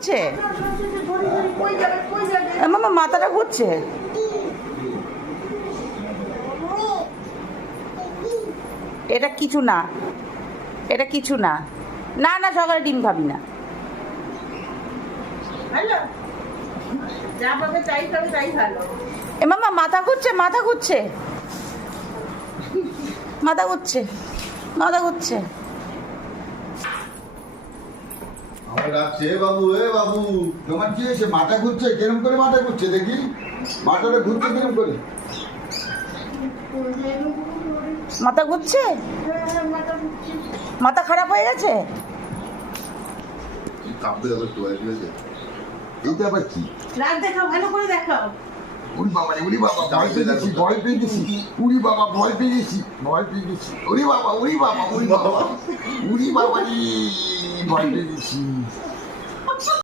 ঘুরছে, মামা মাথাটা ঘুরছে। এটা কিছু না, এটা কিছু না। না না, সকালে ডিম খাবি না। এ মামা মাথা ঘুরছে, মাথা ঘুরছে, মাথা ঘুরছে, মাথা ঘুরছে। আমার ডাকছে, এ বাবু, এ বাবু, তোমার কি হয়েছে? মাথা ঘুরছে? কেরম করে মাথা ঘুরছে দেখি? মাথাটা ঘুরছে কেরম করে? মাথা ঘুরছে, মাথা খারাপ হয়ে গেছে। কাঁপতে হবে তো, এইটা আবার কি? রাত দেখাও, ভালো করে দেখাও। উড়ি বাবা রে, উড়ি বাবা, ভয় পেয়ে গেছি, ভয় পেয়ে গেছি। উড়ি বাবা, ভয় পেয়ে গেছি, ভয় পেয়ে গেছি। উড়ি বাবা, উড়ি বাবা, উড়ি বাবা, উড়ি বাবা রে, ভয় পেয়ে গেছি।